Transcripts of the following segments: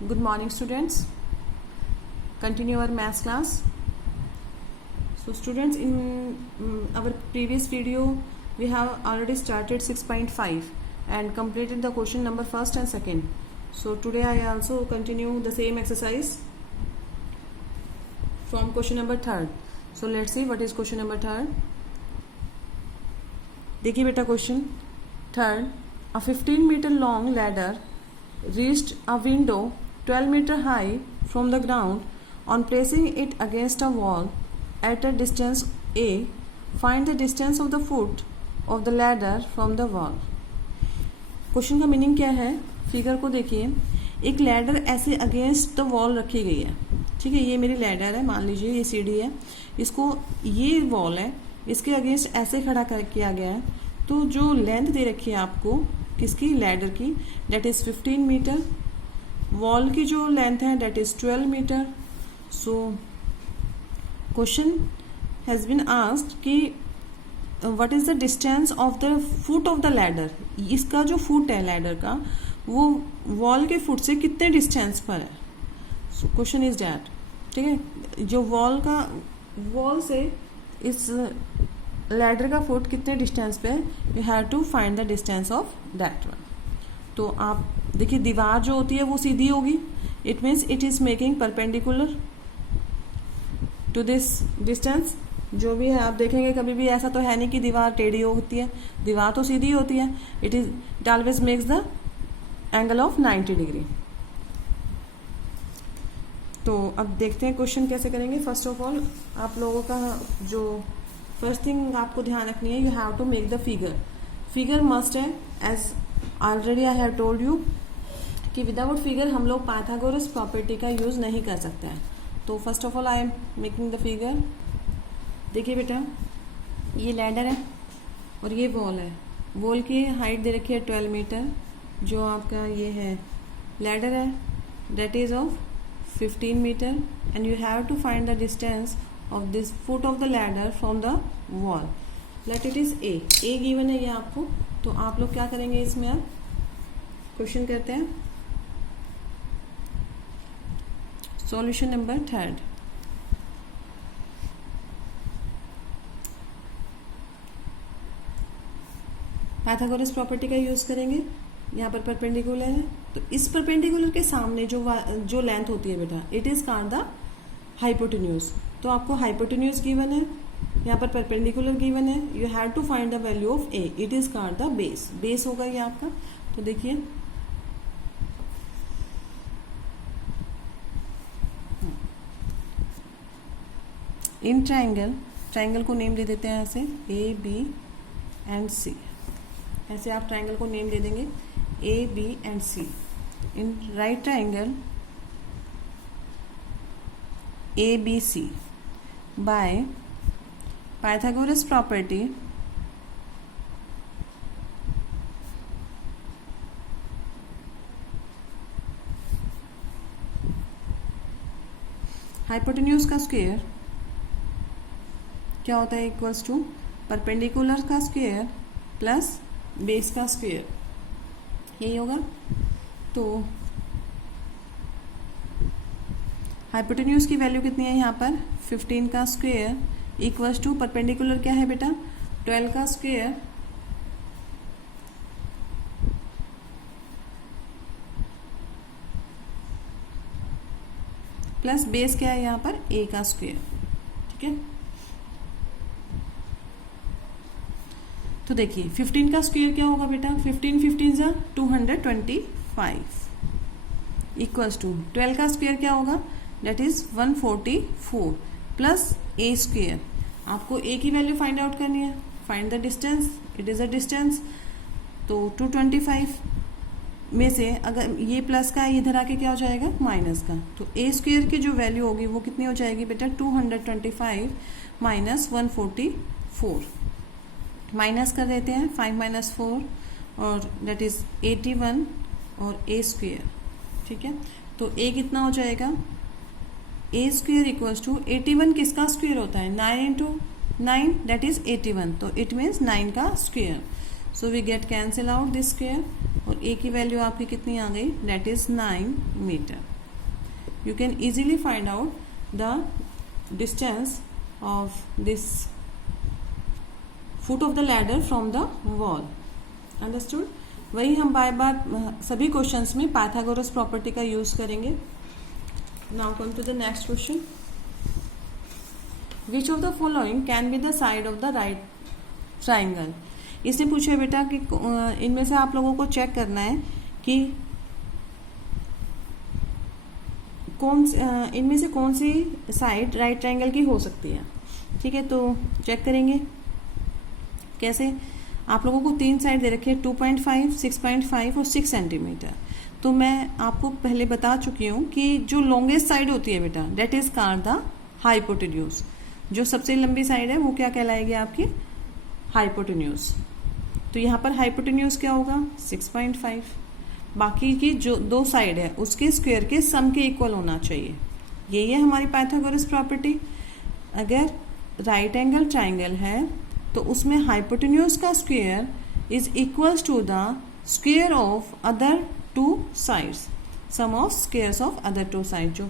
Good morning, students. Continue our maths class. So students, in our previous video we have already started 6.5 and completed the question number first and second. So today I also continue the same exercise from question number third. So let's see what is question number third. देखिए बेटा question third, a 15-meter long ladder reached a window 12-meter high from the ground. On placing it against a wall at a distance A, find the distance of the foot of the ladder from the wall. Question का meaning क्या है? Figure को देखिए, एक ladder ऐसे against the wall रखी गई है. ठीक है, ये मेरी लैडर है, मान लीजिए ये सीढ़ी है, इसको ये वॉल है, इसके अगेंस्ट ऐसे खड़ा कर किया गया है. तो जो लेंथ दे रखी है आपको किसकी, लैडर की, डेट इज 15 मीटर. वॉल की जो लेंथ है that is 12 metre. So question has been asked कि what is the distance of the foot of the ladder. इसका जो फुट है लैडर का वो वॉल के फुट से कितने डिस्टेंस पर है. So question is that. ठीक है, जो वॉल से इस लैडर का फुट कितने डिस्टेंस पे है, you have to find the distance of that one. तो आप देखिए, दीवार जो होती है वो सीधी होगी, it means it is making perpendicular to this distance. जो भी है आप देखेंगे, कभी भी ऐसा तो है नहीं कि दीवार टेढ़ी होती है, दीवार तो सीधी होती है. It always makes the angle of 90 degree. तो अब देखते हैं क्वेश्चन कैसे करेंगे. फर्स्ट ऑफ ऑल आप लोगों का जो फर्स्ट थिंग आपको ध्यान रखनी है, you have to make the figure must है. As already I have told you कि विदाउट फिगर हम लोग पाइथागोरस प्रॉपर्टी का यूज नहीं कर सकते हैं. तो first of all I am making the figure. देखिए बेटा, ये लैडर है और ये वॉल है. वॉल की हाइट दे रखी है 12 मीटर. जो आपका ये है लैडर है that is of 15 metre and you have to find the distance of this foot of the ladder from the wall. Let it is A given है ये आपको. तो आप लोग क्या करेंगे इसमें, अब क्वेश्चन करते हैं. Solution number third. Pythagoras property का यूज करेंगे. यहाँ पर परपेंडिकुलर है, तो इस परपेंडिकुलर के सामने जो लेंथ होती है बेटा, it is called the hypotenuse. तो आपको हाइपोटेन्यूज गिवन है, यहाँ पर परपेंडिकुलर गिवन है, you have to find the value of A. It is called the base होगा ये आपका. तो देखिए इन ट्राइंगल को नेम दे देते हैं ऐसे ए बी एंड सी. ऐसे आप ट्राइंगल को नेम दे देंगे A B and C. In right triangle ABC by Pythagoras property hypotenuse का स्क्वायर क्या होता है, इक्वल्स टू परपेंडिकुलर का स्क्वायर प्लस बेस का स्क्वायर. यही होगा. तो हाइपोटेन्यूज की वैल्यू कितनी है यहाँ पर, 15 का स्क्वायर इक्वल्स टू परपेंडिकुलर क्या है बेटा, 12 का स्क्वायर प्लस बेस क्या है यहाँ पर, a का स्क्वायर. ठीक है, तो देखिए 15 का स्क्वायर क्या होगा बेटा, 15 जा 225 इक्वल्स टू 12 का स्क्वायर क्या होगा, that is 144 plus A square. आपको ए की वैल्यू फाइंड आउट करनी है. Find the distance, it is a distance. तो 225 में से अगर ये प्लस का है, इधर आके क्या हो जाएगा, माइनस का. तो ए स्क्वेयर की जो वैल्यू होगी वो कितनी हो जाएगी बेटा, 225 माइनस 144. माइनस कर देते हैं, 5 माइनस 4 और डेट इज 81 और ए स्क्वेयर. ठीक है, तो ए कितना हो जाएगा, ए स्क्वेयर इक्वल्स टू 81 किसका स्क्वेयर होता है, 9 इंटू 9 दैट इज 81. तो इट मीन्स 9 का square. So we get cancel out this square और ए की वैल्यू आपकी कितनी आ गई, that is 9 metre. You can easily find out the distance of this foot of the ladder from the wall. Understood. वही हम बार बार सभी क्वेश्चंस में पाइथागोरस प्रॉपर्टी का यूज करेंगे. Now come to the next question. Which of the following can be the side of the right triangle. इसने पूछा है बेटा कि इनमें से आप लोगों को चेक करना है कि इनमें से कौन सी साइड राइट ट्राइंगल की हो सकती है. ठीक है, तो चेक करेंगे कैसे. आप लोगों को 3 साइड दे रखी है, 2.5, 6.5 और 6 सेंटीमीटर. तो मैं आपको पहले बता चुकी हूँ कि जो लॉन्गेस्ट साइड होती है बेटा, that is called the hypotenuse. जो सबसे लंबी साइड है वो क्या कहलाएगी आपकी, हाइपोटेन्यूज. तो यहाँ पर हाइपोटेन्यूज क्या होगा, 6.5. बाकी की जो 2 साइड है उसके स्क्वायर के सम के इक्वल होना चाहिए. यही है हमारी पाइथागोरस प्रॉपर्टी. अगर राइट एंगल ट्राइंगल है तो उसमें हाइपोटेन्यूज का square is equals to the square of other 2 sides, sum of squares of other 2 side. जो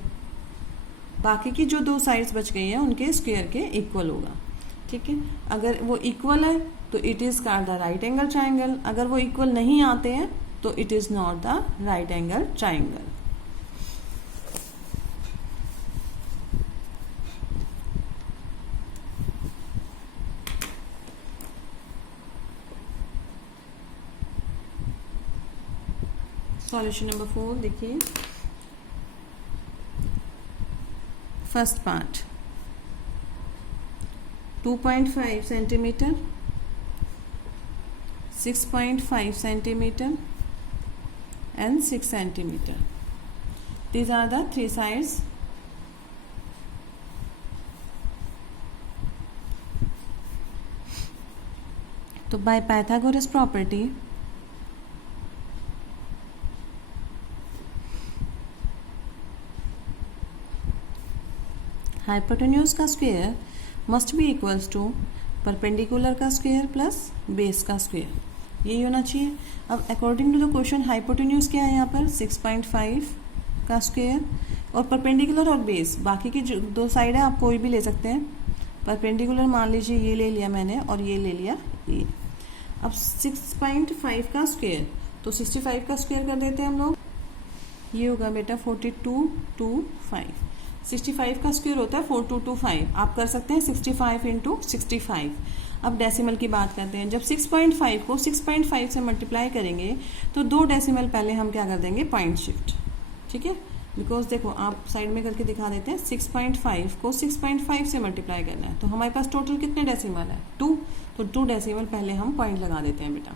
बाकी की जो 2 साइड्स बच गई हैं उनके स्क्वायर के इक्वल होगा. ठीक है, अगर वो इक्वल है तो it is called the right angle triangle. अगर वो इक्वल नहीं आते हैं तो it is not the right angle triangle. Solution number 4 देखिए. First part 2.5 centimetre, 6.5 centimeter and 6 centimeter. These are the 3 sides. तो by Pythagoras property हाइपोटेन्यूज का square must be equals to perpendicular का स्क्वायर प्लस बेस का square. यही होना चाहिए. अब according to the question hypotenuse क्या है यहाँ पर, 6.5 का स्क्वायर और परपेंडिकुलर और बेस. बाकी की जो 2 साइड है आप कोई भी ले सकते हैं. परपेंडिकुलर मान लीजिए ये ले लिया मैंने और ये ले लिया ये. अब 6.5 का स्क्वायर तो 65 का स्क्वायर कर देते हैं हम लोग. ये होगा बेटा 4225. 65 का स्क्वायर होता है 4225. आप कर सकते हैं 65 इंटू 65. अब डेसिमल की बात करते हैं. जब 6.5 को 6.5 से मल्टीप्लाई करेंगे तो 2 डेसिमल पहले हम क्या कर देंगे, पॉइंट शिफ्ट. ठीक है, बिकॉज देखो आप साइड में करके दिखा देते हैं. 6.5 को 6.5 से मल्टीप्लाई करना है तो हमारे पास टोटल कितने डेसिमल है, 2. तो 2 डेसिमल पहले हम पॉइंट लगा देते हैं बेटा.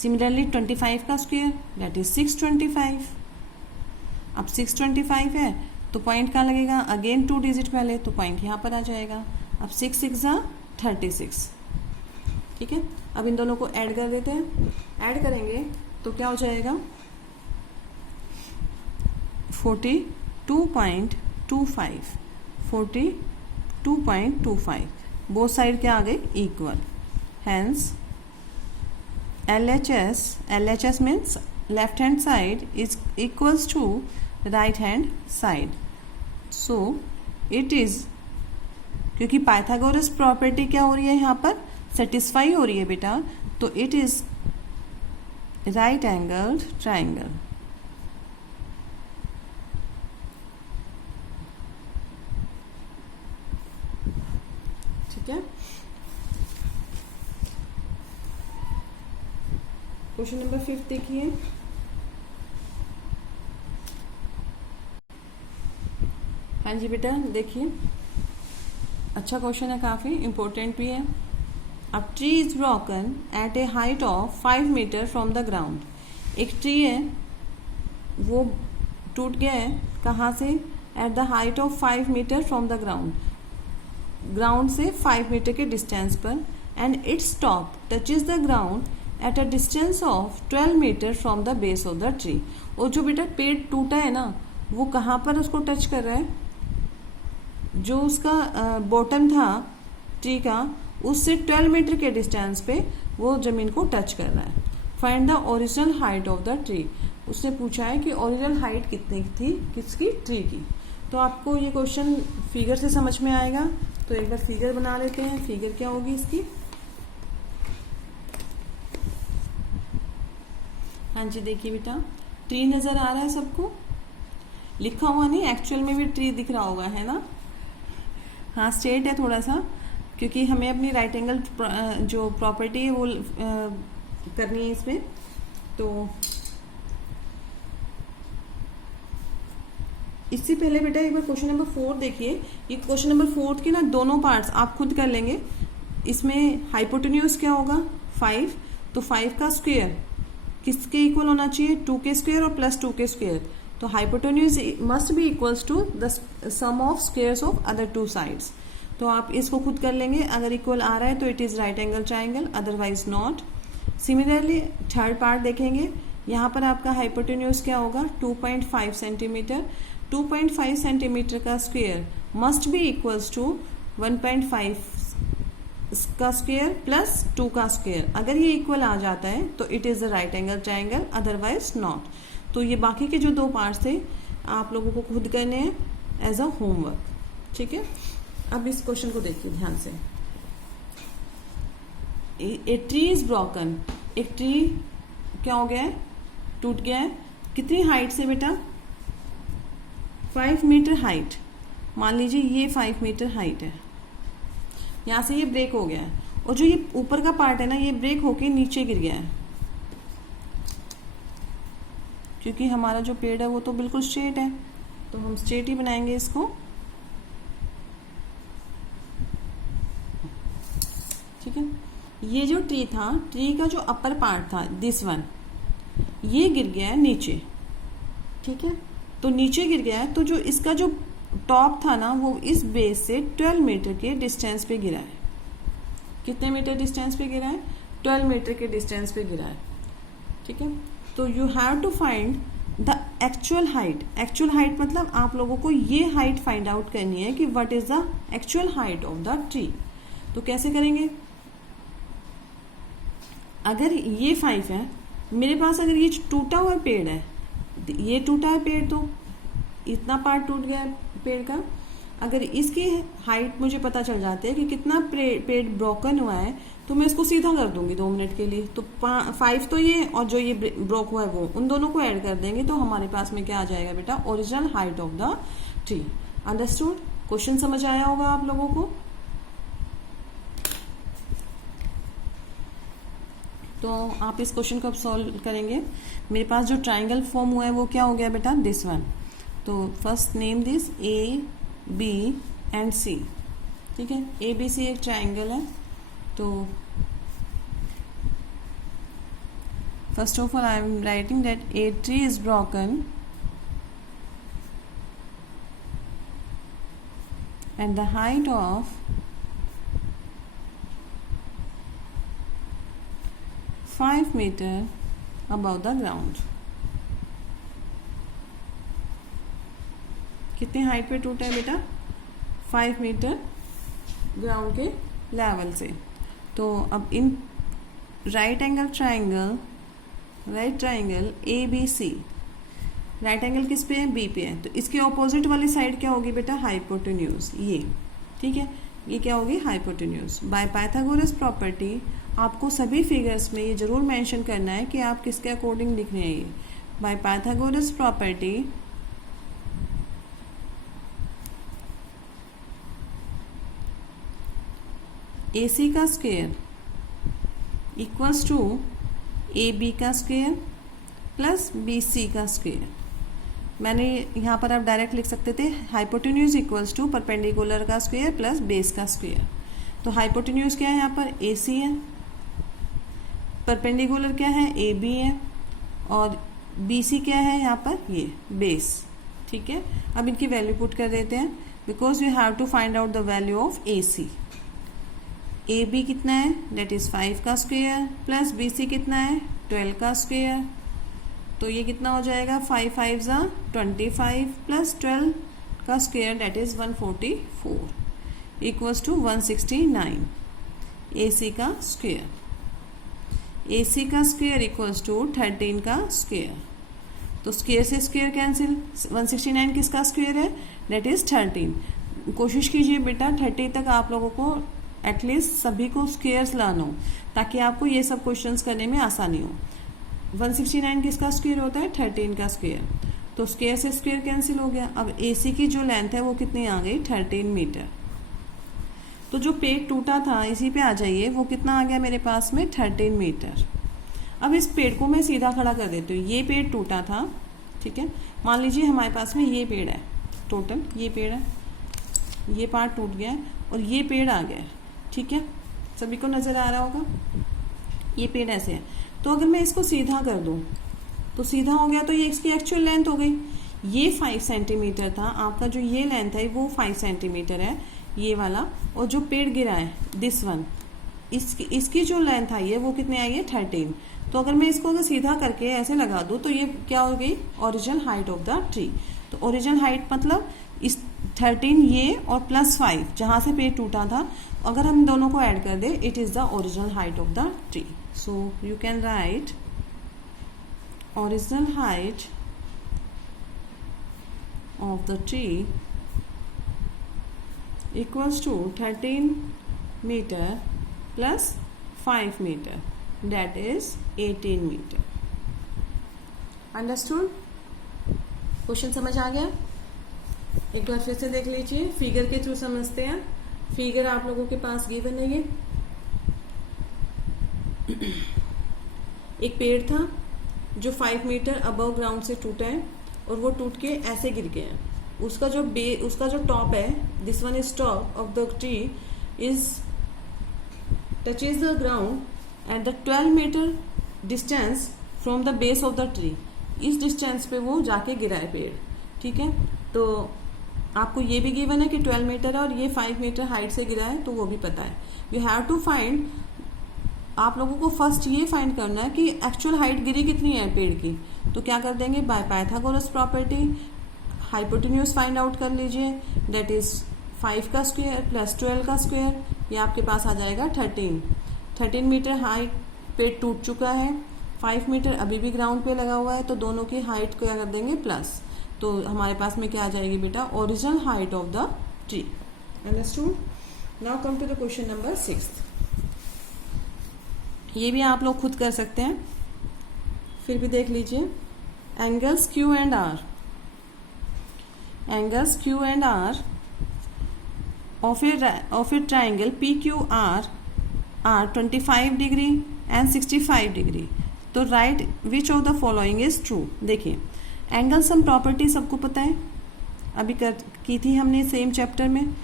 सिमिलरली 25 का स्क्वायर दैट इज 625. अब 625 है तो पॉइंट कहाँ लगेगा, अगेन 2 डिजिट पहले, तो पॉइंट यहाँ पर आ जाएगा. अब 6 6 36. ठीक है, अब इन दोनों को ऐड कर देते हैं. ऐड करेंगे तो क्या हो जाएगा, 42.25. 42.25. बोथ साइड क्या आ गए, equal. Hence LHS means left hand side is equals to right hand side. So it is, क्योंकि पाइथागोरस प्रॉपर्टी क्या हो रही है यहाँ पर, सेटिस्फाई हो रही है बेटा, तो it is right angled triangle. ठीक है, क्वेश्चन नंबर 5 देखिए. हाँ जी बेटा देखिए, अच्छा क्वेश्चन है, काफ़ी इम्पोर्टेंट भी है. अब tree is broken at a height of 5 metre from the ground. एक ट्री है वो टूट गया है, कहाँ से, at the height of 5 metre from the ground. Ground से 5 मीटर के डिस्टेंस पर. And its top touches the ground at a distance of 12 metre from the base of the tree. और जो बेटा पेड़ टूटा है ना वो कहाँ पर उसको टच कर रहा है, जो उसका बॉटम था ट्री का उससे 12 मीटर के डिस्टेंस पे वो जमीन को टच कर रहा है. Find the original height of the tree. उसने पूछा है कि ओरिजिनल हाइट कितनी थी किसकी, ट्री की। तो आपको ये क्वेश्चन फिगर से समझ में आएगा। तो एक बार फिगर बना लेते हैं। फिगर क्या होगी इसकी? हाँ जी, देखिए बेटा, ट्री नजर आ रहा है सबको? लिखा हुआ नहीं, एक्चुअल में भी ट्री दिख रहा होगा, है ना? हाँ, स्ट्रेट है थोड़ा सा, क्योंकि हमें अपनी राइट एंगल जो प्रॉपर्टी है वो करनी है इसमें। तो इससे पहले बेटा एक बार क्वेश्चन नंबर 4 देखिए। ये क्वेश्चन नंबर 4 के ना दोनों पार्ट्स आप खुद कर लेंगे। इसमें हाइपोटेन्यूज क्या होगा? 5। तो 5 का स्क्वायर किसके इक्वल होना चाहिए? 2 के स्क्वायर और प्लस 2 के स्क्वायर। तो hypotenuse must be equals to the sum of squares of other 2 sides. तो आप इसको खुद कर लेंगे। अगर इक्वल आ रहा है तो it is right angle triangle, otherwise not. Similarly third part देखेंगे। यहाँ पर आपका हाइपोटेन्यूज क्या होगा? 2.5 सेंटीमीटर। 2.5 सेंटीमीटर का square must be equals to 1.5 का स्क्वायर प्लस 2 का स्क्वायर। अगर ये इक्वल आ जाता है तो it is the right angle triangle, otherwise not. तो ये बाकी के जो 2 पार्ट्स थे आप लोगों को खुद करने हैं एज अ होमवर्क, ठीक है? अब इस क्वेश्चन को देखिए ध्यान से। ए ट्री इज ब्रोकन। एक ट्री क्या हो गया है? टूट गया है। कितनी हाइट से बेटा? 5 मीटर हाइट। मान लीजिए ये 5 मीटर हाइट है। यहां से ये ब्रेक हो गया है, और जो ये ऊपर का पार्ट है ना, ये ब्रेक होके नीचे गिर गया है, क्योंकि हमारा जो पेड़ है वो तो बिल्कुल स्ट्रेट है, तो हम स्ट्रेट ही बनाएंगे इसको, ठीक है? ये जो ट्री था, ट्री का जो अपर पार्ट था, दिस वन, ये गिर गया है नीचे, ठीक है? तो नीचे गिर गया है, तो जो इसका जो टॉप था ना, वो इस बेस से 12 मीटर के डिस्टेंस पे गिरा है। कितने मीटर डिस्टेंस पे गिरा है? 12 मीटर के डिस्टेंस पे गिरा है, ठीक है? तो you have to find the actual height. Actual height मतलब आप लोगों को ये हाइट फाइंड आउट करनी है कि what is the actual height of the tree. तो कैसे करेंगे? अगर ये 5 है मेरे पास, अगर ये टूटा हुआ पेड़ है, ये टूटा है पेड़, तो इतना पार्ट टूट गया है पेड़ का। अगर इसकी हाइट मुझे पता चल जाती है कि कितना पेड़ ब्रोकन हुआ है, तो मैं इसको सीधा कर दूंगी 2 मिनट के लिए। तो 5 तो ये, और जो ये ब्रोक हुआ है वो, उन दोनों को ऐड कर देंगे, तो हमारे पास में क्या आ जाएगा बेटा? Original height of the tree. Understood? Question समझ आया होगा आप लोगों को? तो आप इस क्वेश्चन को अब सॉल्व करेंगे। मेरे पास जो ट्राइंगल फॉर्म हुआ है वो क्या हो गया बेटा? This one. तो first name this A B and C, ठीक है? ए बी सी एक ट्राइंगल है। तो first of all I am writing that a tree is broken and the height of 5 meter above the ground। कितनी height पे टूटा है बेटा? 5 मीटर ग्राउंड के लेवल से। तो अब in right angle triangle, right triangle A B C, right angle किस पे है? बी पे है। तो इसके ऑपोजिट वाली साइड क्या होगी बेटा? हाइपोटेन्यूज, ये, ठीक है? ये क्या होगी? हाइपोटेन्यूज। बाय पाइथागोरस प्रॉपर्टी आपको सभी फिगर्स में ये जरूर मेंशन करना है कि आप किसके अकॉर्डिंग लिख रहे हैं। ये बाय पाइथागोरस प्रॉपर्टी AC का स्क्वायर इक्वल्स टू AB का स्क्वायर प्लस BC का स्क्वायर। मैंने यहाँ पर आप डायरेक्ट लिख सकते थे हाइपोटेन्यूज इक्वल्स टू परपेंडिकुलर का स्क्वायर प्लस बेस का स्क्वायर। तो हाइपोटेन्यूज क्या है यहाँ पर? AC है। परपेंडिकुलर क्या है? AB है। और BC क्या है यहाँ पर? ये बेस, ठीक है? अब इनकी वैल्यू पुट कर देते हैं, because you have to find out the value of AC। AB कितना है? दैट इज 5 का स्क्वायर प्लस BC कितना है? 12 का स्क्वायर। तो ये कितना हो जाएगा? 5 5 ज़ा 25 प्लस 12 का square that is 144 equals to 169 AC का स्क्वायर। AC का स्क्वायर इक्वल्स टू 13 का स्क्वायर। तो स्क्वायर से स्क्वायर कैंसिल, 169 किसका स्क्वायर है, डेट इज 13। कोशिश कीजिए बेटा 30 तक आप लोगों को एटलीस्ट सभी को स्क्वायर्स लाना हो, ताकि आपको ये सब क्वेश्चंस करने में आसानी हो। 169 किसका स्क्वायर होता है, 13 का स्क्वायर। तो स्क्वायर से स्क्वायर कैंसिल हो गया। अब AC की जो लेंथ है वो कितनी आ गई, 13 मीटर। तो जो पेड़ टूटा था, इसी पे आ जाइए, वो कितना आ गया मेरे पास में, 13 मीटर। अब इस पेड़ को मैं सीधा खड़ा कर देती हूँ। ये पेड़ टूटा था, ठीक है। मान लीजिए हमारे पास में ये पेड़ है, टोटल ये पेड़ है, ये पार्ट टूट गया है और ये पेड़ आ गया है, ठीक है। सभी को नज़र आ रहा होगा, ये पेड़ ऐसे है। तो अगर मैं इसको सीधा कर दूँ तो सीधा हो गया, तो ये इसकी एक्चुअल लेंथ हो गई। ये 5 सेंटीमीटर था, आपका जो ये लेंथ है वो 5 सेंटीमीटर है, ये वाला। और जो पेड़ गिरा है, दिस वन, इसकी जो लेंथ आई है वो कितने आई है, 13। तो अगर मैं इसको अगर सीधा करके ऐसे लगा दूँ तो ये क्या हो गई, original height of the tree. तो ओरिजिनल हाइट मतलब इस 13 ये और +5 जहाँ से पेड़ टूटा था, अगर हम दोनों को ऐड कर दे, it is the original height of the tree. So you can write original height of the tree equals to 13 meter plus 5 meter, that is 18 meter. Understood? Question समझ आ गया? एक बार फिर से देख लीजिए, फिगर के थ्रू समझते हैं। फिगर आप लोगों के पास गिवन है, ये एक पेड़ था जो 5 मीटर अबव ग्राउंड से टूटा है और वो टूट के ऐसे गिर गया है। उसका जो टॉप है, this one is top of the tree, is touches the ground at the 12 metre distance from the base of the tree. इस डिस्टेंस पे वो जाके गिरा है पेड़, ठीक है। तो आपको ये भी गिवन है कि 12 मीटर है और ये 5 मीटर हाइट से गिरा है, तो वो भी पता है। यू हैव टू फाइंड, आप लोगों को फर्स्ट ये फाइंड करना है कि एक्चुअल हाइट गिरी कितनी है पेड़ की। तो क्या कर देंगे, by Pythagoras property hypotenuse find out कर लीजिए, दैट इज 5 का स्क्वायर प्लस 12 का स्क्वायर, ये आपके पास आ जाएगा 13 मीटर हाइट पेड़ टूट चुका है, 5 मीटर अभी भी ग्राउंड पे लगा हुआ है, तो दोनों की हाइट क्या कर देंगे, प्लस। तो हमारे पास में क्या आ जाएगी बेटा, original height of the tree. Understood? Now come to the question number 6। ये भी आप लोग खुद कर सकते हैं, फिर भी देख लीजिए। Angles Q and R, angles Q and R of a triangle PQR are 25 degree and 65 degree. तो right which of the following is true. देखिए, एंगल सम प्रॉपर्टी सबको पता है, अभी की थी हमने सेम चैप्टर में।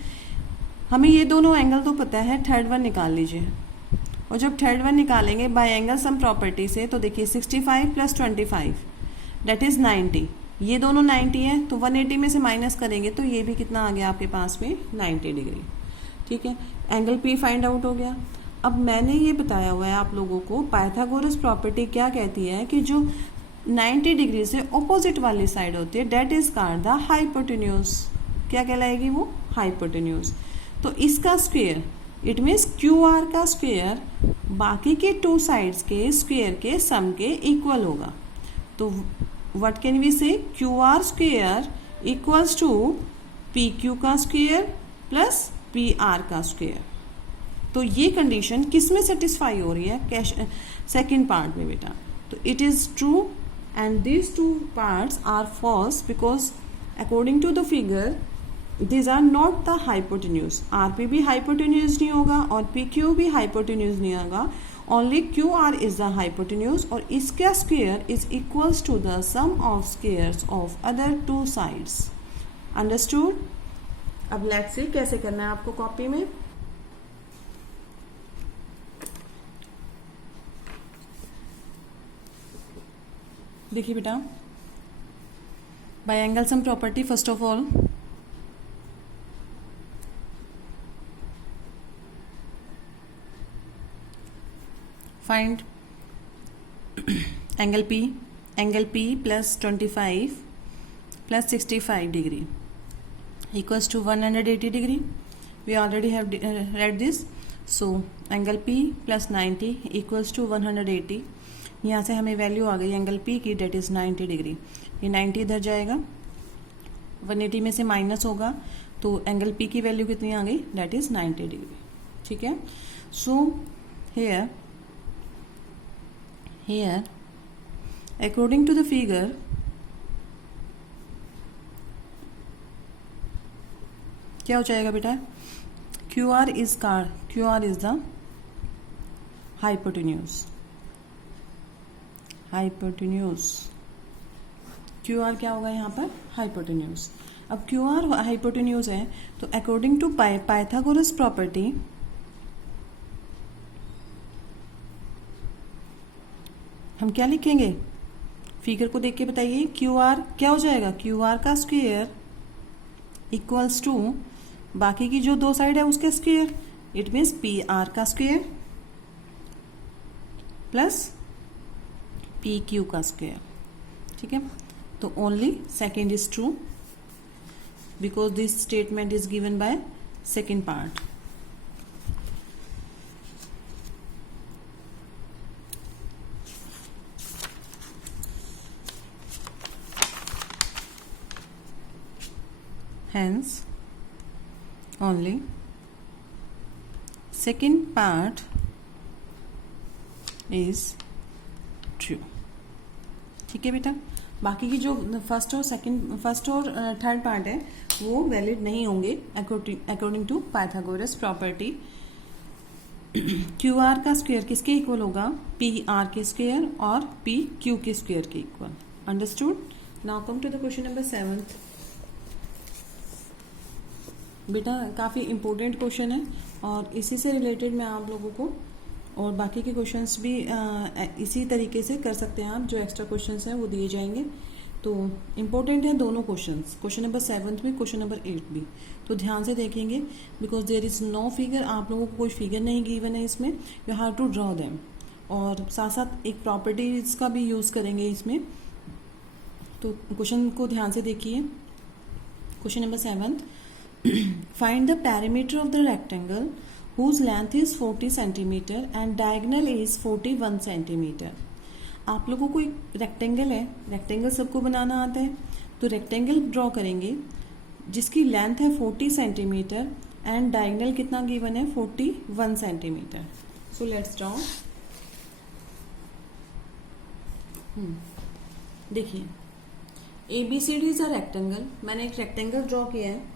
हमें ये दोनों एंगल तो पता है, थर्ड वन निकाल लीजिए। और जब थर्ड वन निकालेंगे बाय एंगल सम प्रॉपर्टी से, तो देखिए 65 प्लस 25 डेट इज 90। ये दोनों 90 है, तो 180 में से माइनस करेंगे तो ये भी कितना आ गया आपके पास में, 90 डिग्री, ठीक है। एंगल P फाइंड आउट हो गया। अब मैंने ये बताया हुआ है आप लोगों को, पाइथागोरस प्रॉपर्टी क्या कहती है कि जो 90 डिग्री से ऑपोजिट वाली साइड होती है, that is called the hypotenuse. क्या कहलाएगी वो, हाइपोटेन्यूज। तो इसका स्क्वायर, इट मीन्स QR का स्क्वायर बाकी के 2 साइड्स के स्क्वायर के सम के इक्वल होगा। तो what can we say, QR square equals to PQ का स्क्वायर प्लस PR का स्क्वायर। तो ये कंडीशन किस में सेटिस्फाई हो रही है, सेकेंड पार्ट में बेटा। तो it is true and these 2 parts are false because according to the figure these are not the hypotenuse। RP भी hypotenuse नहीं होगा और PQ भी hypotenuse नहीं होगा, only QR is the hypotenuse और इसका square is equals to the sum of squares of other 2 sides। Understood? अब let's see कैसे करना है आपको कॉपी में। देखिए बेटा, by angle sum property first of all find angle P plus 25 plus 65 degree equals to 180 degree। We already have read this। So angle P plus 90 equals to 180। यहाँ से हमें वैल्यू आ गई एंगल पी की, that is 90 degree. ये 90 इधर जाएगा, 180 में से माइनस होगा, तो एंगल पी की वैल्यू कितनी आ गई, डेट इज़ 90 डिग्री। ठीक है। So here according to the figure, क्या हो जाएगा बेटा, QR is the hypotenuse। QR क्या होगा यहाँ पर, हाइपोटेन्यूज। अब QR हाइपोटेन्यूज है, तो अकॉर्डिंग टू पाइथागोरस प्रॉपर्टी, हम क्या लिखेंगे, फिगर को देख के बताइए। QR क्या हो जाएगा, QR का स्क्वायर इक्वल्स टू बाकी की जो दो साइड है उसके स्क्वायर, इट मीन्स PR का स्क्वायर प्लस PQ का स्क्वायर। ठीक है, तो only second is true because this statement is given by second part. Hence, only second part is true। ठीक है बेटा, बाकी की जो फर्स्ट और थर्ड पार्ट है वो वैलिड नहीं होंगे according to Pythagoras property. QR का स्क्वायर किसके इक्वल होगा, PR के स्क्वायर और PQ के स्क्वायर के equal. Understood. Now come to the question number 7। बेटा काफ़ी इम्पोर्टेंट क्वेश्चन है और इसी से रिलेटेड मैं आप लोगों को, और बाकी के क्वेश्चंस भी इसी तरीके से कर सकते हैं आप, जो एक्स्ट्रा क्वेश्चंस हैं वो दिए जाएंगे। तो इम्पोर्टेंट है दोनों क्वेश्चंस, क्वेश्चन नंबर 7 भी, क्वेश्चन नंबर 8 भी। तो ध्यान से देखेंगे because there is no figure, आप लोगों को कोई फिगर नहीं गिवन है इसमें, you have to draw them. और साथ साथ एक प्रॉपर्टीज़ का भी यूज़ करेंगे इसमें। तो क्वेश्चन को ध्यान से देखिए। Question number 7, find the perimeter of the rectangle whose length is 40 centimeter and diagonal is 41 centimeter। आप लोगों को एक रेक्टेंगल है, रेक्टेंगल सबको बनाना आता है, तो रेक्टेंगल ड्रॉ करेंगे जिसकी लेंथ है 40 सेंटीमीटर एंड डायगोनल कितना गिवन है, 41 सेंटीमीटर। So let's draw. देखिए ABCD इज अ रेक्टेंगल। मैंने एक रेक्टेंगल ड्रॉ किया है,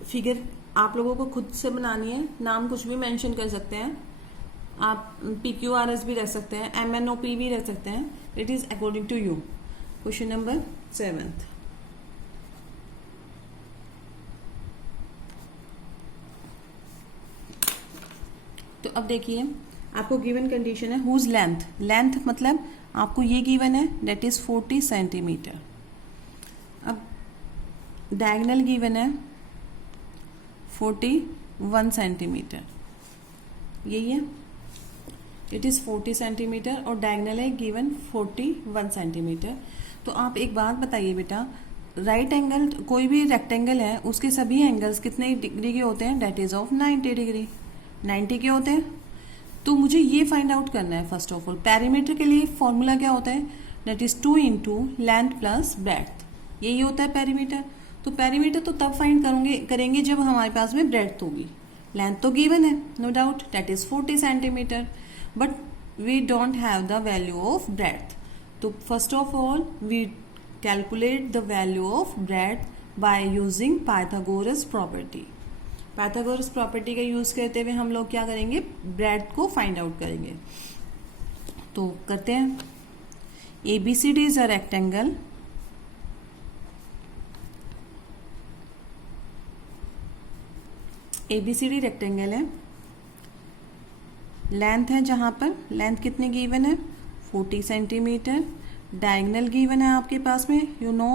फिगर आप लोगों को खुद से बनानी है, नाम कुछ भी मेंशन कर सकते हैं आप, PQRS भी रख सकते हैं, MNOP भी रख सकते हैं, it is according to you. Question number 7, तो अब देखिए आपको गिवन कंडीशन है हुज लेंथ मतलब आपको ये गिवन है, दैट इज 40 सेंटीमीटर। अब डायगोनल गिवन है 41 सेंटीमीटर, यही है, इट इज़ 40 सेंटीमीटर और डायगोनल है गिवन 41 सेंटीमीटर। तो आप एक बात बताइए बेटा, राइट एंगल कोई भी रेक्टेंगल है उसके सभी एंगल्स कितने डिग्री के होते हैं, डेट इज ऑफ 90 डिग्री, 90 के होते हैं। तो मुझे ये फाइंड आउट करना है फर्स्ट ऑफ ऑल। पेरीमीटर के लिए फॉर्मूला क्या होता है, that is 2 into length plus breadth, यही होता है पेरीमीटर। तो पेरीमीटर तो तब फाइंड करेंगे जब हमारे पास में ब्रेड्थ होगी। लेंथ तो गिवन है no doubt, that is 40 centimetre, but we don't have the value of breadth. तो first of all we calculate the value of breadth by using Pythagoras property. Pythagoras property का use करते हुए हम लोग क्या करेंगे, ब्रेड्थ को फाइंड आउट करेंगे। तो करते हैं। ABCD is a rectangle ABCD rectangle है, लेंथ है जहाँ पर लेंथ कितनी गिवन है 40 सेंटीमीटर, डायगोनल गिवन है आपके पास में, you know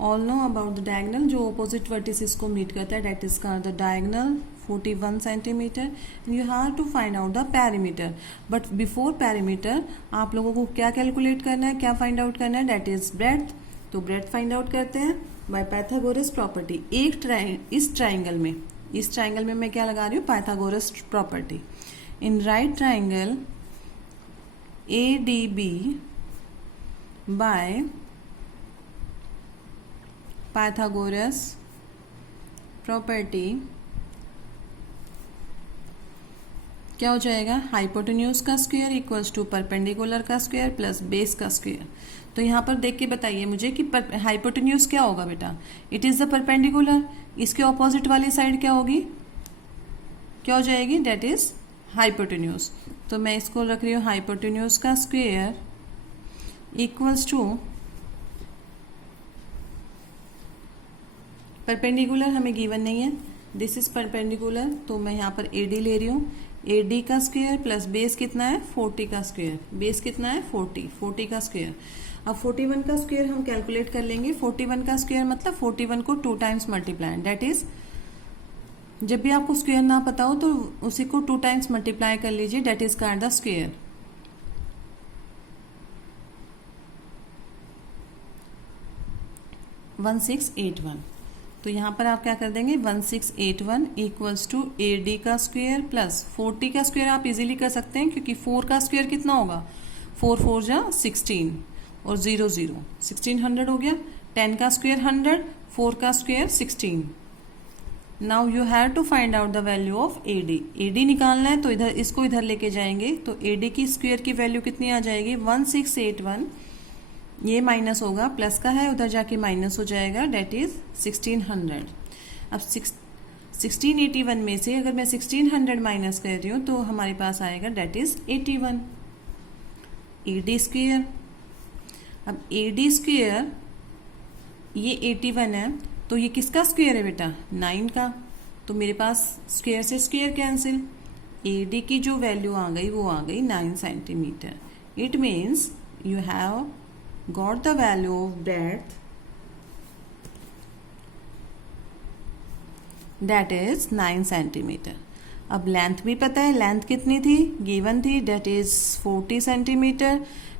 all know about the diagonal, जो अपोजिट वर्टिसेस को मीट करता है, that is called the diagonal 41 centimetre. You have to find out the perimeter, but before perimeter आप लोगों को क्या कैलकुलेट करना है, क्या फाइंड आउट करना है, दैट इज ब्रेड्थ। तो ब्रेड्थ फाइंड आउट करते हैं बाय पाइथागोरस प्रॉपर्टी। इस ट्राइंगल में इस ट्राइंगल में मैं क्या लगा रही हूँ, Pythagoras property. In right triangle ADB by Pythagoras property क्या हो जाएगा, हाइपोटेन्यूज का स्क्वायर इक्वल्स टू परपेंडिकुलर का स्क्वायर प्लस बेस का स्क्वायर। तो यहाँ पर देख के बताइए मुझे कि हाइपोटेन्यूज क्या होगा बेटा, इट इज द परपेंडिकुलर, इसके ऑपोजिट वाली साइड क्या होगी, क्या हो जाएगी, डेट इज हाइपोटेन्यूज। तो मैं इसको रख रही हूँ हाइपोटेन्यूज का स्क्वायर इक्वल्स टू परपेंडिकुलर, हमें गिवन नहीं है, दिस इज परपेंडिकुलर, तो मैं यहाँ पर AD ले रही हूँ, AD का स्क्वायर प्लस बेस कितना है 40 का स्क्वायर, बेस कितना है 40 का स्क्वायर। अब 41 का स्क्वायर हम कैलकुलेट कर लेंगे, 41 का स्क्वायर मतलब 41 को 2 टाइम्स मल्टीप्लाई, डेट इज जब भी आपको स्क्वायर ना पता हो तो उसी को 2 टाइम्स मल्टीप्लाई कर लीजिए, that is called the square. 1681, तो यहाँ पर आप क्या कर देंगे 1681 इक्वल्स टू AD का स्क्वायर प्लस 40 का स्क्वायर आप इजीली कर सकते हैं क्योंकि 4 का स्क्वायर कितना होगा, 4 4 जा 16 और 0 0 1600 हो गया, 10 का स्क्वायर 100, 4 का square 16। Now you have to find out the value of AD निकालना है तो इधर इसको इधर लेके जाएंगे, तो AD की स्क्वायर की वैल्यू कितनी आ जाएगी 1681, ये माइनस होगा, प्लस का है उधर जाके माइनस हो जाएगा, डेट इज 1600। अब 1681 में से अगर मैं 1600 माइनस कर रही हूँ तो हमारे पास आएगा डेट इज 81 AD स्क्वायर। अब AD स्क्वायर ये 81 है तो ये किसका स्क्वायर है बेटा, 9 का, तो मेरे पास स्क्वायर से स्क्वायर कैंसिल, AD की जो वैल्यू आ गई वो आ गई 9 centimetre. It means you have got the value of breadth, that is 9 centimetre. अब लेंथ भी पता है, लेंथ कितनी थी, गिवन थी, डेट इज 40 सेंटीमीटर,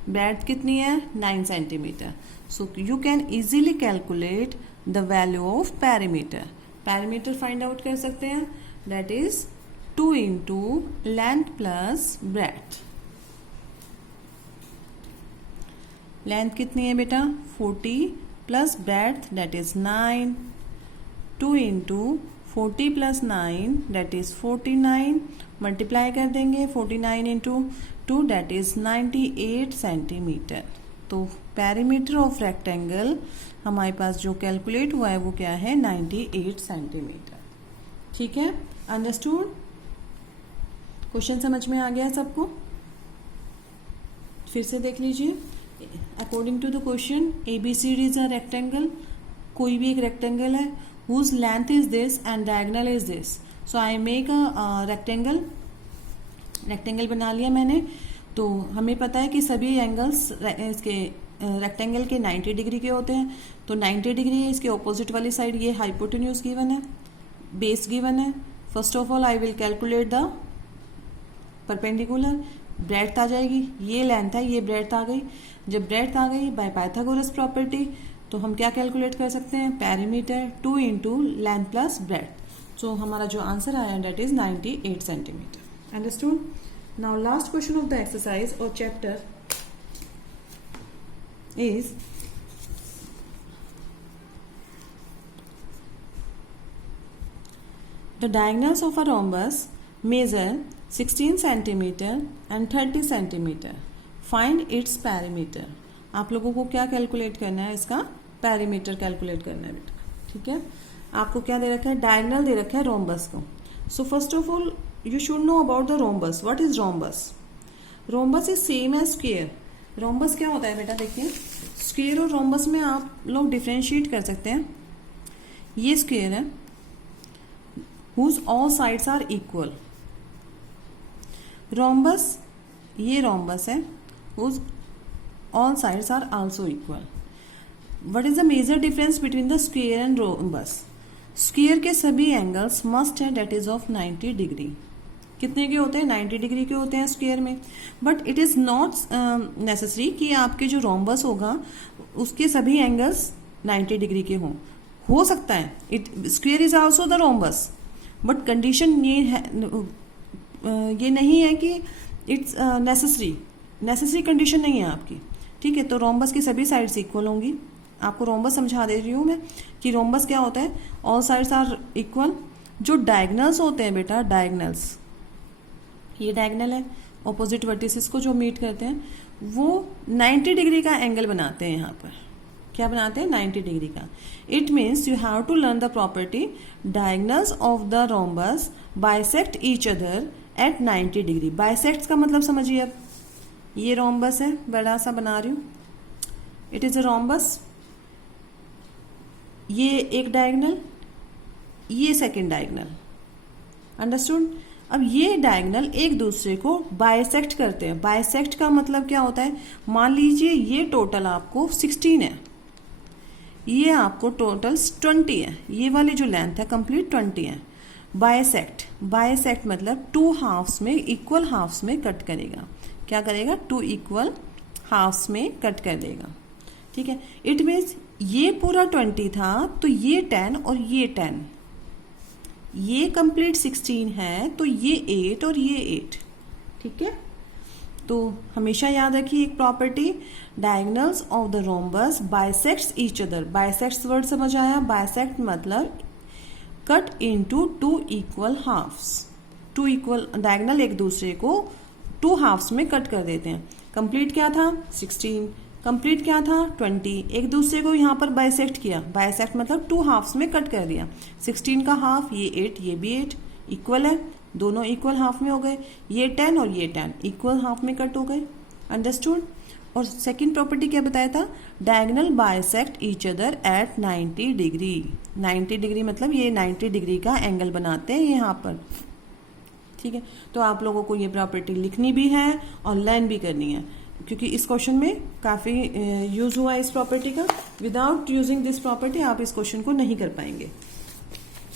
ब्रेड्थ कितनी है 9 centimetre. So you can easily calculate the value of perimeter, perimeter find out कर सकते हैं, that is 2 into length plus breadth. Length कितनी है बेटा 40 plus breadth that is 9, 2 into 40 plus 9 that is 49, multiply कर देंगे 49 इंटू 2 डेट इज 98 सेंटीमीटर। तो perimeter of rectangle हमारे पास जो कैलकुलेट हुआ है वो क्या है 98 सेंटीमीटर। ठीक है, अंडरस्टूड, क्वेश्चन समझ में आ गया है सबको, फिर से देख लीजिए। According to the question ABCD is a rectangle, कोई भी एक रेक्टेंगल है whose length is this and diagonal is this, so I make a rectangle, rectangle बना लिया मैंने। तो हमें पता है कि सभी एंगल्स इसके रेक्टेंगल के 90 डिग्री के होते हैं, तो 90 डिग्री इसके ऑपोजिट वाली साइड, ये हाइपोटेन्यूज गिवन है, बेस गिवन है। First of all I will calculate the perpendicular, breadth आ जाएगी, ये लेंथ है, ये ब्रेड्थ आ गई। जब ब्रेड्थ आ गई बाय पाइथागोरस प्रॉपर्टी तो हम क्या कैलकुलेट कर सकते हैं, perimeter 2 into length plus breadth. So हमारा जो आंसर आया that is 98 centimetre. Understood. Now last question of the exercise और chapter is the diagonals of a rhombus measure 16 centimeter and 30 centimeter. Find its perimeter. आप लोगों को क्या calculate करना है, इसका पैरीमीटर कैलकुलेट करना है बेटा। ठीक है, आपको क्या दे रखा है, डायगोनल दे रखा है रोम्बस को। So first of all you should know about the rhombus. What is rhombus? Rhombus is same as square. Rhombus क्या होता है बेटा, देखिए स्क्वायर और रोम्बस में आप लोग डिफ्रेंशिएट कर सकते हैं। ये स्क्वायर है whose all sides are equal. Rhombus, ये rhombus है whose all sides are also equal. What is the major difference between the square and rhombus? Square के सभी angles must है that is of 90 degree. कितने के होते हैं, 90 डिग्री के होते हैं स्क्वायर में। But it is not necessary कि आपके जो रोम्बस होगा उसके सभी एंगल्स 90 डिग्री के हों। हो सकता है it square is also the rhombus, but condition ये नहीं है कि इट्स नेसेसरी कंडीशन नहीं है आपकी, ठीक है। तो रोम्बस की सभी साइड्स इक्वल होंगी। आपको रोम्बस समझा दे रही हूँ मैं कि रोम्बस क्या होता है, ऑल साइड्स आर इक्वल। जो डायगनल्स होते हैं बेटा, डायगनल्स, ये डायगनल है, ऑपोजिट वर्टिसेस को जो मीट करते हैं, वो 90 डिग्री का एंगल बनाते हैं। यहाँ पर क्या बनाते हैं, 90 डिग्री का। It means you have to learn the property diagonals of the rhombus bisect each other at 90 degree. Bisect का मतलब समझिए, अब ये रोम्बस है, बड़ा सा बना रही हूँ, इट इज अ रोम्बस, ये एक डायगनल, ये सेकेंड डायगनल, अंडरस्टूड। अब ये डायगनल एक दूसरे को बाइसेक्ट करते हैं। बाइसेक्ट का मतलब क्या होता है, मान लीजिए ये टोटल आपको 16 है, ये आपको टोटल 20 है, ये वाली जो लेंथ है कंप्लीट 20 है। बाइसेक्ट मतलब 2 हाफ्स में, इक्वल हाफ्स में कट करेगा। क्या करेगा, 2 इक्वल हाफ्स में कट कर देगा, ठीक है। इट मीन्स ये पूरा 20 था, तो ये 10 और ये 10, ये कंप्लीट 16 है, तो ये 8 और ये 8, ठीक है। तो हमेशा याद रखिए एक property, diagonals of the rhombus bisects each other. Bisects word समझ आया, बाइसेक्ट मतलब cut into 2 equal halves. 2 equal diagonal एक दूसरे को 2 हाफ्स में कट कर देते हैं। कंप्लीट क्या था, 16, कंप्लीट क्या था, 20, एक दूसरे को यहाँ पर बाइसेक्ट किया। बाइसेक्ट मतलब 2 हाफ्स में कट कर दिया। 16 का हाफ, ये 8, ये भी 8, इक्वल है, दोनों इक्वल हाफ में हो गए। ये 10 और ये 10 इक्वल हाफ में कट हो गए, अंडरस्टूड। और सेकंड प्रॉपर्टी क्या बताया था, diagonal bisect each other at 90 degree. 90 degree मतलब ये 90 डिग्री का एंगल बनाते हैं यहाँ पर, ठीक है। तो आप लोगों को ये प्रॉपर्टी लिखनी भी है और लर्न भी करनी है, क्योंकि इस क्वेश्चन में काफ़ी यूज हुआ है इस प्रॉपर्टी का। विदाउट यूजिंग दिस प्रॉपर्टी आप इस क्वेश्चन को नहीं कर पाएंगे।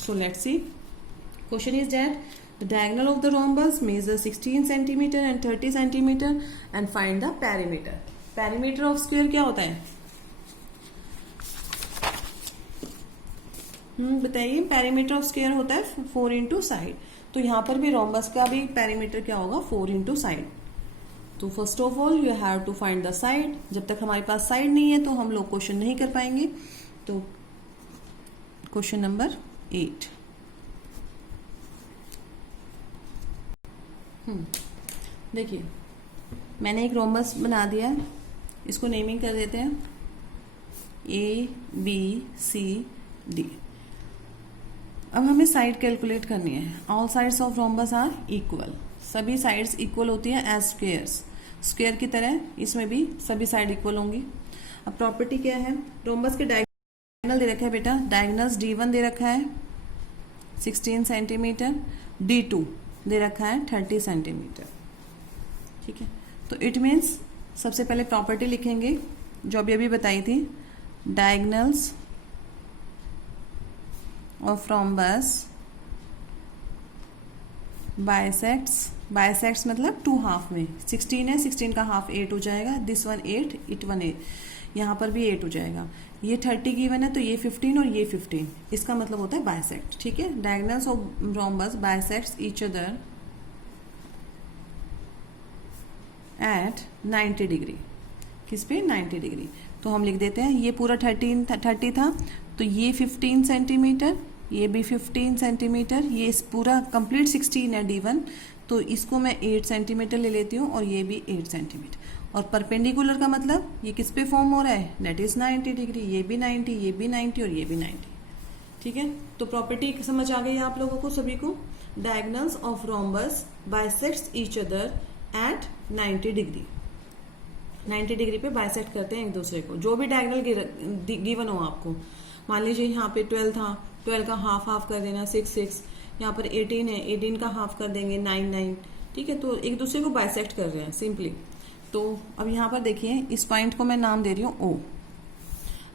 So let's see, question is that the diagonal of the rhombus measure 16 centimetre and 30 centimetre and find the perimeter. Perimeter of square क्या होता है, बताइए। पेरीमीटर ऑफ स्क्वायर होता है 4 इंटू साइड। तो यहाँ पर भी रोम्बस का भी पेरीमीटर क्या होगा, 4 इंटू साइड। तो first of all you have to find the side. जब तक हमारे पास साइड नहीं है तो हम लोग क्वेश्चन नहीं कर पाएंगे। तो क्वेश्चन नंबर 8, देखिए मैंने एक रोम्बस बना दिया, इसको नेमिंग कर देते हैं ABCD। अब हमें साइड कैलकुलेट करनी है। All sides of rhombus are equal, सभी साइड्स इक्वल होती है एज स्क्वेयर्स। स्क्वेयर की तरह इसमें भी सभी साइड इक्वल होंगी। अब प्रॉपर्टी क्या है, रोम्बस के डायगोनल दे रखा है बेटा, डायगोनल्स D1 दे रखा है 16 सेंटीमीटर, D2 दे रखा है 30 सेंटीमीटर, ठीक है। तो इट मीन्स सबसे पहले प्रॉपर्टी लिखेंगे जो अभी बताई थी, डायगोनल्स ऑफ रोम्बस बाइसेक्ट्स मतलब 2 हाफ में। 16 है, 16 का हाफ 8 हो जाएगा, दिस वन 8, इट वन 8, यहाँ पर भी 8 हो जाएगा। ये 30 गिवन है तो ये 15 और ये 15, इसका मतलब होता है बाइसेक्ट, ठीक है। Diagonals of rhombus bisects each other at 90 degree. किस पे, 90 डिग्री। तो हम लिख देते हैं, ये पूरा 30 था, तो ये 15 सेंटीमीटर, ये भी 15 सेंटीमीटर, ये पूरा कंप्लीट 16 है D1, तो इसको मैं 8 सेंटीमीटर ले लेती हूँ और ये भी 8 सेंटीमीटर। और परपेंडिकुलर का मतलब ये किस पे फॉर्म हो रहा है, दैट इज 90 डिग्री। ये भी 90, ये भी 90 और ये भी 90, ठीक है। तो प्रॉपर्टी समझ आ गई आप लोगों को सभी को। Diagonals of rhombus bisects each other at 90 degree. 90 degree पे बाइसेक्ट करते हैं एक दूसरे को। जो भी डायगोनल गिवन हो आपको, मान लीजिए यहाँ पे 12 था, 12 का हाफ कर देना 6, यहाँ पर 18 है, 18 का हाफ कर देंगे 9, ठीक है। तो एक दूसरे को बाइसेक्ट कर रहे हैं सिंपली। तो अब यहाँ पर देखिए, इस पॉइंट को मैं नाम दे रही हूँ O।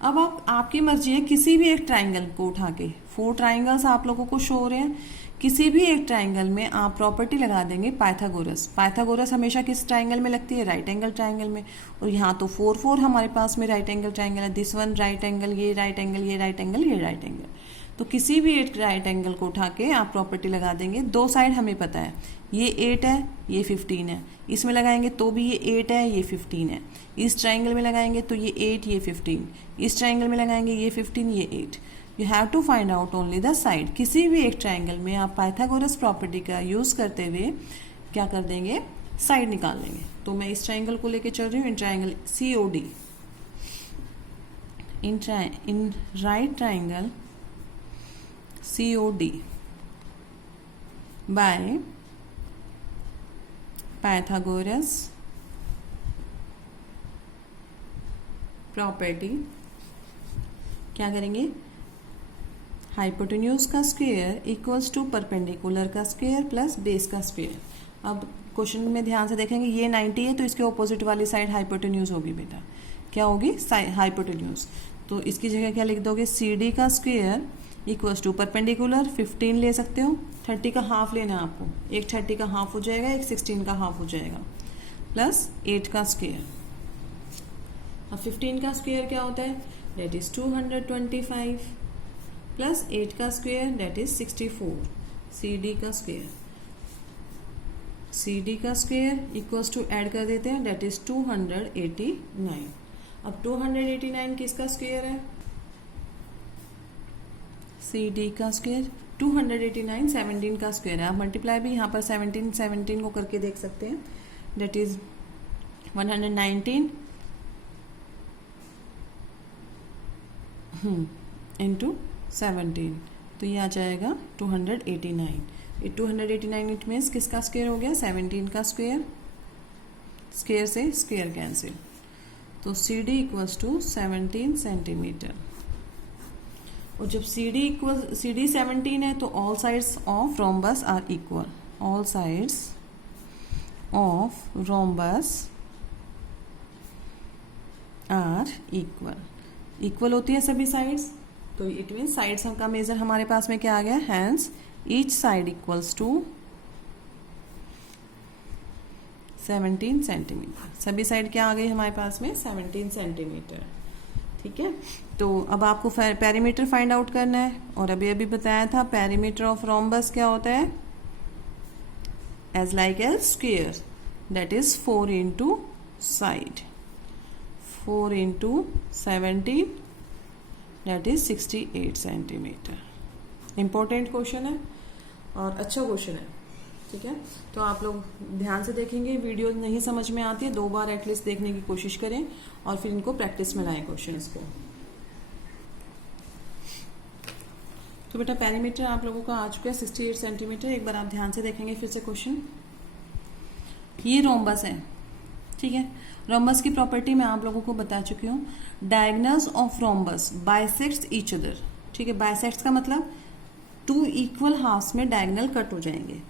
अब आपकी मर्जी है, किसी भी एक ट्राइंगल को उठा के, 4 ट्राइंगल्स आप लोगों को शो हो रहे हैं, किसी भी एक ट्राइंगल में आप प्रॉपर्टी लगा देंगे पाइथागोरस। पाइथागोरस हमेशा किस ट्राइंगल में लगती है, राइट एंगल ट्राइंगल में। और यहाँ तो 4 हमारे पास में राइट एंगल ट्राइंगल है, दिस वन राइट एंगल, ये राइट एंगल, ये राइट एंगल, ये राइट एंगल। तो किसी भी एक राइट एंगल को उठा के आप प्रॉपर्टी लगा देंगे। दो साइड हमें पता है, ये 8 है, ये 15 है, इसमें लगाएंगे तो भी ये 8 है, ये 15 है। इस ट्राइंगल में लगाएंगे तो ये 8, ये 15, इस ट्राइंगल में लगाएंगे ये 15, ये 8। You have to find out only the side. किसी भी एक ट्राइंगल में आप पाइथागोरस प्रॉपर्टी का यूज करते हुए क्या कर देंगे, साइड निकाल लेंगे। तो मैं इस ट्राइंगल को लेके चल रही हूँ, in triangle COD, in right triangle COD by Pythagoras property क्या करेंगे, हाइपोटेन्यूज का स्क्वायर इक्वल्स टू परपेंडिकुलर का स्क्वायर प्लस बेस का स्क्वायर। अब क्वेश्चन में ध्यान से देखेंगे, ये 90 है तो इसके ऑपोजिट वाली साइड हाइपोटेन्यूज होगी बेटा, क्या होगी, हाइपोटेन्यूज। तो इसकी जगह क्या लिख दोगे, CD का स्क्वायर इक्वल्स टू परपेंडिकुलर 15 ले सकते हो, 30 का हाफ लेना है आपको, एक 30 का हाफ हो जाएगा, एक 16 का हाफ हो जाएगा, प्लस 8 का स्क्वायर। अब 15 का स्क्वायर क्या होता है, डेट इज 225 प्लस 8 का स्क्वायर डेट इज 64। CD का स्क्वायर, CD का स्क्वायर इक्वल्स टू ऐड कर देते हैं, डेट इज 289। अब 289 किसका स्क्वायर है, CD का स्क्वायर। 289 17 का स्क्वायर है। आप मल्टीप्लाई भी यहाँ पर 17 को करके देख सकते हैं, डेट इज 119 इंटू 17, तो ये आ जाएगा 289। ये 289 इट मीन्स किसका स्क्वायर हो गया, 17 का स्क्वायर, स्क्वायर से स्क्वायर कैंसिल, तो CD इक्वल्स टू 17 सेंटीमीटर। और जब CD 17 है तो all sides of rhombus are equal, all sides of rhombus are equal होती है सभी साइड्स, तो इट मीन साइड्स का मेजर हमारे पास में क्या आ गया, hence each side equals to 17 centimetre. सभी साइड क्या आ गई हमारे पास में, 17 सेंटीमीटर। ठीक है, तो अब आपको पेरीमीटर फाइंड आउट करना है, और अभी अभी बताया था पेरीमीटर ऑफ रोम्बस क्या होता है, as like as square, that is 4 into side, 4 into 17 that is 68 centimetre. Important question है और अच्छा क्वेश्चन है। ठीक है, तो आप लोग ध्यान से देखेंगे, वीडियो नहीं समझ में आती है 2 बार एटलीस्ट देखने की कोशिश करें और फिर इनको प्रैक्टिस में लाएं क्वेश्चंस को। तो बेटा पेरीमीटर आप लोगों का आ चुका है 68 सेंटीमीटर। एक बार आप ध्यान से देखेंगे फिर से क्वेश्चन। ये रोम्बस है, ठीक है, रोम्बस की प्रॉपर्टी मैं आप लोगों को बता चुकी हूँ, diagonals of rhombus bisects each other. ठीक है, बाइसेक्ट्स का मतलब 2 इक्वल हाफ्स में डायगोनल कट हो जाएंगे।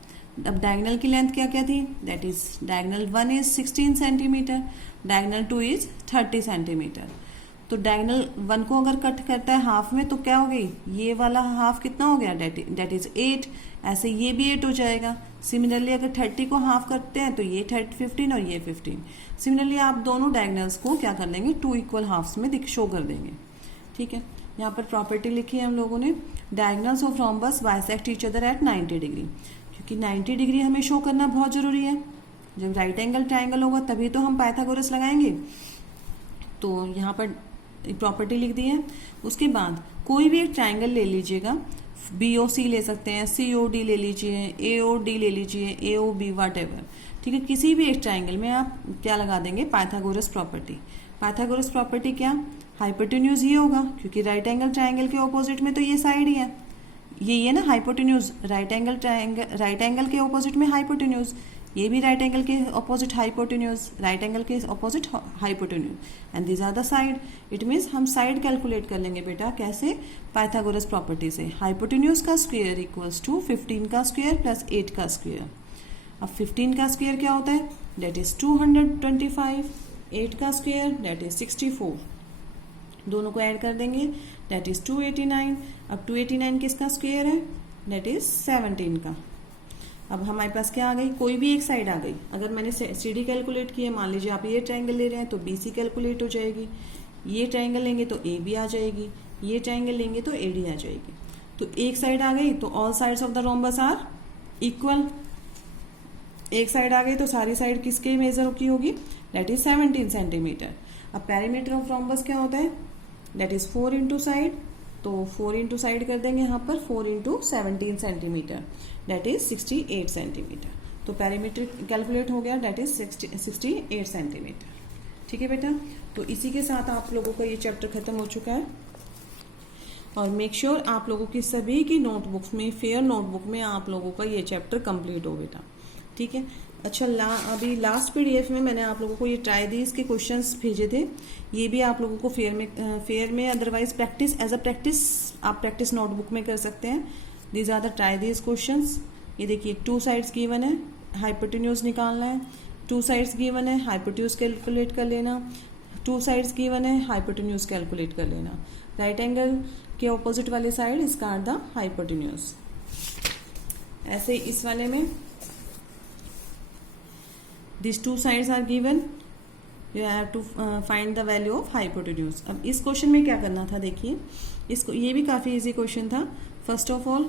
अब डायगोनल की लेंथ क्या क्या थी, that is diagonal 1 is 16 centimetre, diagonal 2 is 30 centimetre. तो डायगोनल 1 को अगर कट करता है हाफ में तो क्या हो गई, ये वाला हाफ कितना हो गया, दैट इज 8। ऐसे ये भी 8 हो जाएगा। सिमिलरली अगर 30 को हाफ करते हैं तो ये 15 और ये 15। सिमिलरली आप दोनों डायगोनल्स को क्या कर लेंगे, 2 इक्वल हाफ्स में शो कर देंगे। ठीक है, यहाँ पर प्रॉपर्टी लिखी है हम लोगों ने, diagonals of rhombus bisect each other at 90 degree, क्योंकि 90 डिग्री हमें शो करना बहुत जरूरी है। जब राइट एंगल ट्राइंगल होगा तभी तो हम पाइथागोरस लगाएंगे। तो यहाँ पर प्रॉपर्टी लिख दी है। उसके बाद कोई भी एक ट्राइंगल ले लीजिएगा, BOC ले सकते हैं, COD ले लीजिए, AOD ले लीजिए, AOB वॉटएवर। ठीक है, किसी भी एक ट्राइंगल में आप क्या लगा देंगे, पाइथागोरस प्रॉपर्टी। पाइथागोरस प्रॉपर्टी क्या, हाइपोटेन्यूज ही होगा, क्योंकि राइट एंगल ट्राइंगल के ऑपोजिट में तो ये साइड ही है, ये ना हाइपोटेन्यूज, राइट एंगल के ऑपोजिट में हाइपोटेन्यूज, ये भी राइट एंगल के ऑपोजिट हाइपोटेन्यूज, राइट एंगल के opposite hypotenuse, and these are the side. It means हम साइड कैलकुलेट कर लेंगे बेटा, कैसे, पाइथागोरस प्रॉपर्टी से। हाइपोटेन्यूज का स्क्वायर इक्वल्स टू 15 का स्क्वायर प्लस 8 का स्क्वायर। अब 15 का स्क्वायर क्या होता है, डेट इज 225, 8 का स्क्वायर डेट इज 64, दोनों को ऐड कर देंगे, डेट इज 289। अब 289 किसका स्क्वायर है, डेट इज 17 का। अब हमारे पास क्या आ गई, कोई भी एक साइड आ गई। अगर मैंने CD कैलकुलेट किया, मान लीजिए आप ये ट्राइंगल ले रहे हैं तो BC कैलकुलेट हो जाएगी, ये ट्राइंगल लेंगे तो AB आ जाएगी, ये ट्राइंगल लेंगे तो AD आ जाएगी। तो एक साइड आ गई तो all sides of the rhombus are equal, एक साइड आ गई तो सारी साइड किसके मेजर की होगी, दैट इज 17 सेंटीमीटर। अब पेरीमीटर ऑफ रोम्बस क्या होता है, दैट इज 4 इंटू साइड, तो 4 इंटू साइड कर देंगे यहाँ पर, 4 into 17 centimetre, that is 68 centimetre. तो पेरीमीटर कैलकुलेट हो गया, दैट इज 68 सेंटीमीटर। ठीक है बेटा, तो इसी के साथ आप लोगों का ये चैप्टर खत्म हो चुका है। और मेक श्योर आप लोगों की सभी की नोटबुक्स में, फेयर नोटबुक में आप लोगों का ये चैप्टर कंप्लीट हो बेटा। ठीक है, अच्छा अभी लास्ट पीडीएफ में मैंने आप लोगों को ये ट्राई दीज के क्वेश्चंस भेजे थे, ये भी आप लोगों को फेयर में otherwise practice as a practice आप प्रैक्टिस नोटबुक में कर सकते हैं। These are the try these questions. ये देखिए 2 साइड्स गिवन है, हाइपोटेन्यूज निकालना है, 2 साइड्स गिवन है, हाइपोटेन्यूज कैलकुलेट कर लेना, 2 साइड्स गिवन है, हाइपोटेन्यूज कैलकुलेट कर लेना। राइट एंगल के ऑपोजिट वाले साइड इसका द हाइपोटेन्यूज। ऐसे इस वाले में these 2 sides are given, you have to find the value of hypotenuse। अब इस क्वेश्चन में क्या करना था, देखिए इसको, ये भी काफी इजी क्वेश्चन था। फर्स्ट ऑफ ऑल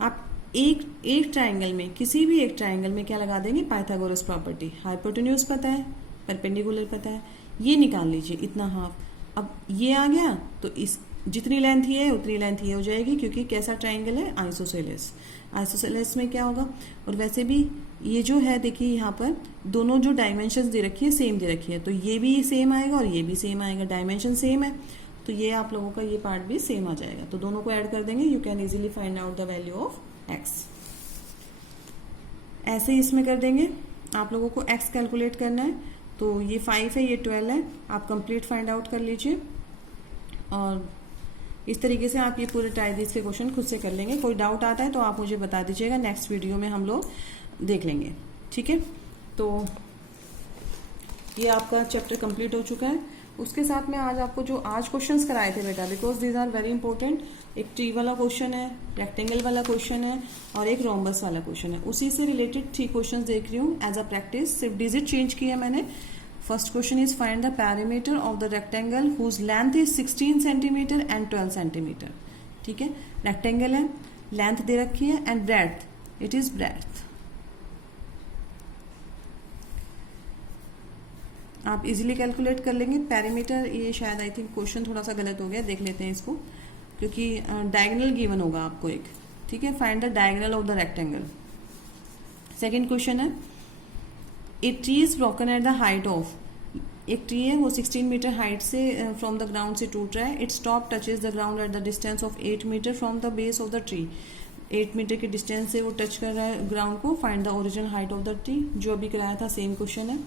आप एक ट्राइंगल में, किसी भी एक ट्राइंगल में क्या लगा देंगे, पाइथागोरस प्रॉपर्टी। हाइपोटेन्यूज पता है, परपेंडिकुलर पता है, ये निकाल लीजिए इतना हाफ। अब ये आ गया तो इस जितनी लेंथ ये है उतनी लेंथ ये हो जाएगी, क्योंकि कैसा ट्राइंगल है, आइसोसेलेस। आइसोसेलेस में क्या होगा, और वैसे भी ये जो है देखिए यहाँ पर दोनों जो डायमेंशंस दे रखी है सेम दे रखी है, तो ये भी सेम आएगा और ये भी सेम आएगा, डायमेंशन सेम है, तो ये आप लोगों का ये पार्ट भी सेम आ जाएगा। तो दोनों को ऐड कर देंगे, you can easily find out the value of x. ऐसे ही इसमें कर देंगे, आप लोगों को एक्स कैलकुलेट करना है, तो ये 5 है, ये 12 है, आप कंप्लीट फाइंड आउट कर लीजिए। और इस तरीके से आप ये पूरे ट्राई दीज के क्वेश्चन खुद से कर लेंगे। कोई डाउट आता है तो आप मुझे बता दीजिएगा, नेक्स्ट वीडियो में हम लोग देख लेंगे। ठीक है, तो ये आपका चैप्टर कंप्लीट हो चुका है। उसके साथ में आज आपको जो आज क्वेश्चंस कराए थे बेटा, because these are very important, एक ट्री वाला क्वेश्चन है, रेक्टेंगल वाला क्वेश्चन है और एक रोम्बस वाला क्वेश्चन है, उसी से रिलेटेड 3 क्वेश्चन देख रही हूँ एज अ प्रैक्टिस। सिर्फ डिजिट चेंज किया मैंने। First question is find the perimeter of the rectangle whose length is 16 centimetre and 12 centimetre. ठीक है, रेक्टेंगल है, लेंथ दे रखी है and breadth, it is breadth. आप इजीली कैलकुलेट कर लेंगे पेरीमीटर। ये शायद आई थिंक क्वेश्चन थोड़ा सा गलत हो गया, देख लेते हैं इसको, क्योंकि डायगोनल गिवन होगा आपको एक। ठीक है, find the diagonal of the rectangle. Second question है, a tree is broken at the height of, एक ट्री है वो 16 मीटर हाइट से फ्रॉम द ग्राउंड से टूट रहा है। Its top touches the ground at the distance of 8 metre from the base of the tree. 8 metre के distance से वो टच कर रहा है ग्राउंड को। Find the original height of the tree, जो अभी कराया था सेम क्वेश्चन है।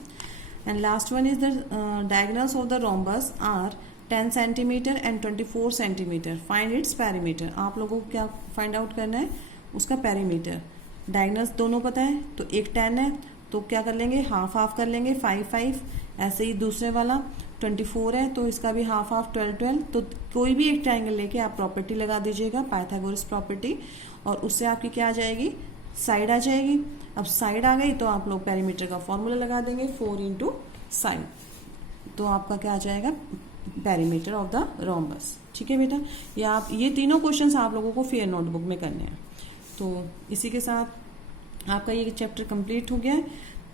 And last one is the diagonals of the rhombus are 10 centimetre and 24 centimetre. Find its perimeter. आप लोगों को क्या फाइंड आउट करना है, उसका पेरीमीटर। डायगोनल्स दोनों पता है, तो एक 10 है तो क्या कर लेंगे, हाफ हाफ कर लेंगे, 5 5। ऐसे ही दूसरे वाला 24 है तो इसका भी हाफ हाफ 12 12। तो कोई भी एक ट्राइंगल लेके आप प्रॉपर्टी लगा दीजिएगा, पाइथागोरस प्रॉपर्टी, और उससे आपकी क्या आ जाएगी, साइड आ जाएगी। अब साइड आ गई तो आप लोग पेरीमीटर का फॉर्मूला लगा देंगे, 4 इंटू साइड, तो आपका क्या आ जाएगा, पेरीमीटर ऑफ द रोम्बस। ठीक है बेटा, ये तीनों क्वेश्चंस आप लोगों को फेयर नोटबुक में करने हैं। तो इसी के साथ आपका ये चैप्टर कंप्लीट हो गया है।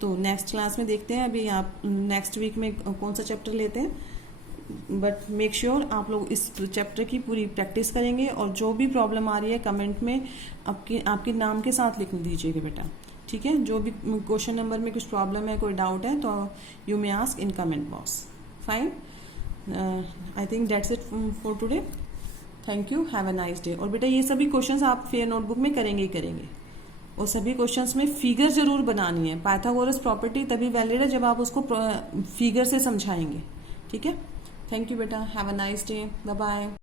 तो नेक्स्ट क्लास में देखते हैं, अभी आप नेक्स्ट वीक में कौन सा चैप्टर लेते हैं, बट मेक श्योर आप लोग इस चैप्टर की पूरी प्रैक्टिस करेंगे। और जो भी प्रॉब्लम आ रही है कमेंट में आपके नाम के साथ लिख दीजिएगा बेटा। ठीक है, जो भी क्वेश्चन नंबर में कुछ प्रॉब्लम है, कोई डाउट है, तो you may ask in comment box. Fine, I think that's it for today. Thank you, have a nice day. और बेटा ये सभी क्वेश्चंस आप फेयर नोटबुक में करेंगे ही करेंगे, और सभी क्वेश्चंस में फिगर जरूर बनानी है। पाइथागोरस प्रॉपर्टी तभी वैलिड है जब आप उसको फिगर से समझाएंगे। ठीक है, थैंक यू बेटा, have a nice day, bye bye.